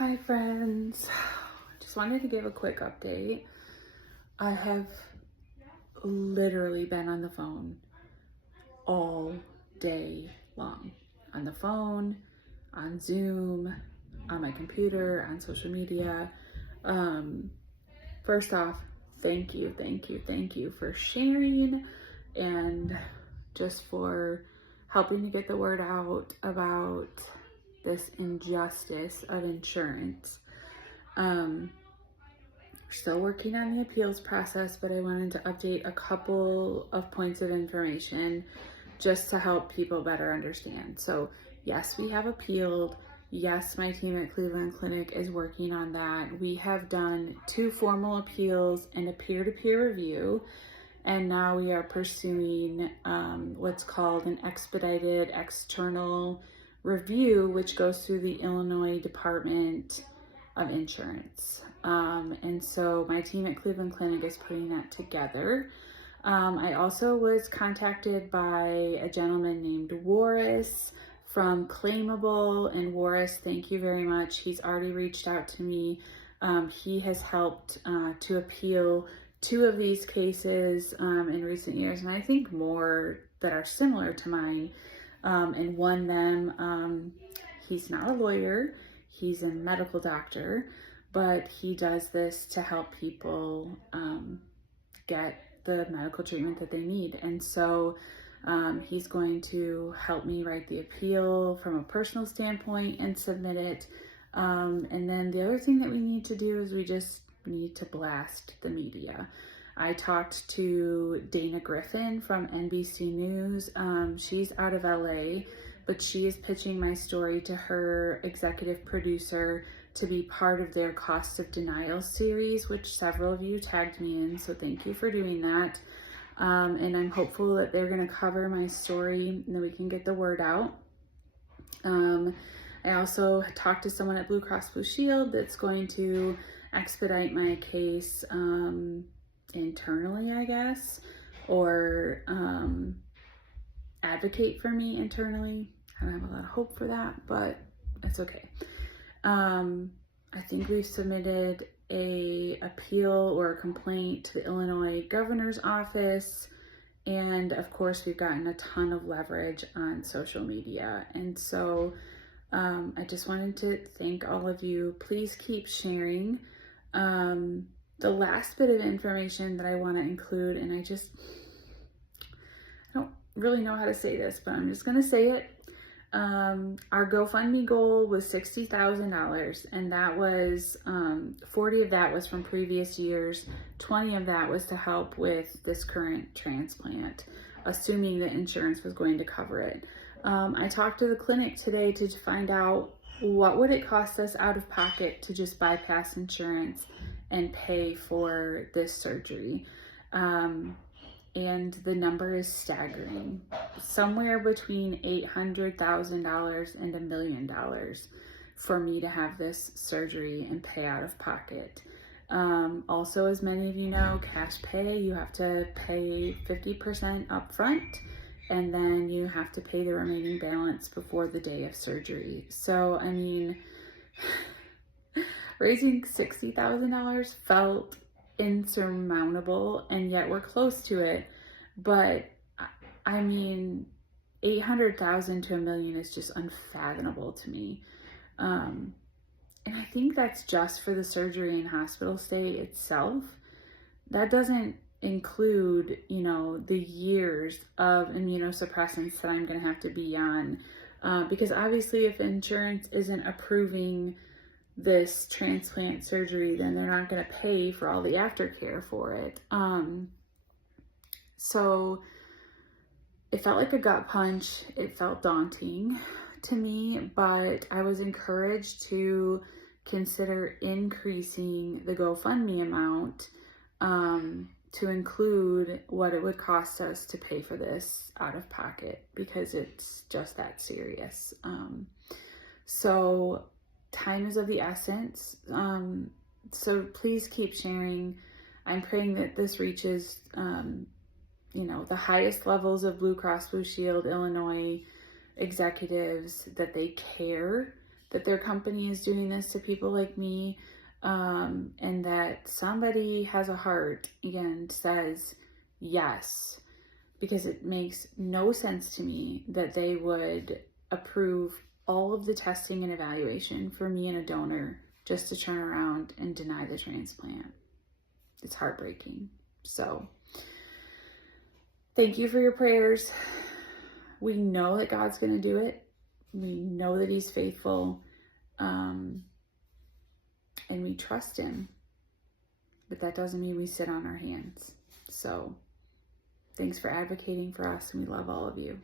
Hi friends, just wanted to give a quick update. I have literally been on the phone all day long. On the phone, on Zoom, on my computer, on social media. Um, First off, thank you for sharing and just for helping to get the word out about this injustice of insurance. We're still working on the appeals process, but I wanted to update a couple of points of information just to help people better understand. So yes, we have appealed. Yes, my team at Cleveland Clinic is working on that. We have done 2 formal appeals and a peer-to-peer review, and now we are pursuing what's called an expedited external review, which goes through the Illinois Department of Insurance. And so my team at Cleveland Clinic is putting that together. I also was contacted by a gentleman named Warris from Claimable, and Warris, thank you very much. He's already reached out to me. He has helped to appeal 2 of these cases in recent years, and I think more that are similar to mine, and won them. He's not a lawyer, he's a medical doctor, but he does this to help people get the medical treatment that they need. And so he's going to help me write the appeal from a personal standpoint and submit it. And then the other thing that we need to do is we just need to blast the media. I talked to Dana Griffin from NBC News. She's out of LA, but she is pitching my story to her executive producer to be part of their Cost of Denial series, which several of you tagged me in, so thank you for doing that. And I'm hopeful that they're going to cover my story and then we can get the word out. I also talked to someone at Blue Cross Blue Shield that's going to expedite my case internally, I guess, or advocate for me internally. I don't have a lot of hope for that, but it's okay. I think we've submitted a appeal or a complaint to the Illinois governor's office, and of course we've gotten a ton of leverage on social media. And so I just wanted to thank all of you. Please keep sharing. The last bit of information that I want to include, and I don't really know how to say this, but I'm just going to say it. Our GoFundMe goal was $60,000, and that was 40 of that was from previous years. 20 of that was to help with this current transplant, assuming that insurance was going to cover it. I talked to the clinic today to find out what would it cost us out of pocket to just bypass insurance and pay for this surgery. And the number is staggering. Somewhere between $800,000 and $1 million for me to have this surgery and pay out of pocket. Also, as many of you know, cash pay, you have to pay 50% upfront, and then you have to pay the remaining balance before the day of surgery. So, I mean, raising $60,000 felt insurmountable, and yet we're close to it. But I mean, 800,000 to $1 million is just unfathomable to me. And I think that's just for the surgery and hospital stay itself. That doesn't include, you know, the years of immunosuppressants that I'm going to have to be on. Because obviously if insurance isn't approving this transplant surgery, then they're not going to pay for all the aftercare for it. So it felt like a gut punch. It felt daunting to me, but I was encouraged to consider increasing the GoFundMe amount to include what it would cost us to pay for this out of pocket, because it's just that serious. So time is of the essence. So please keep sharing. I'm praying that this reaches, the highest levels of Blue Cross Blue Shield Illinois executives, that they care, that their company is doing this to people like me, and that somebody has a heart and says yes, because it makes no sense to me that they would approve all of the testing and evaluation for me and a donor just to turn around and deny the transplant. It's heartbreaking. So thank you for your prayers. We know that God's going to do it. We know that He's faithful, and we trust Him. But that doesn't mean we sit on our hands. So thanks for advocating for us, and we love all of you.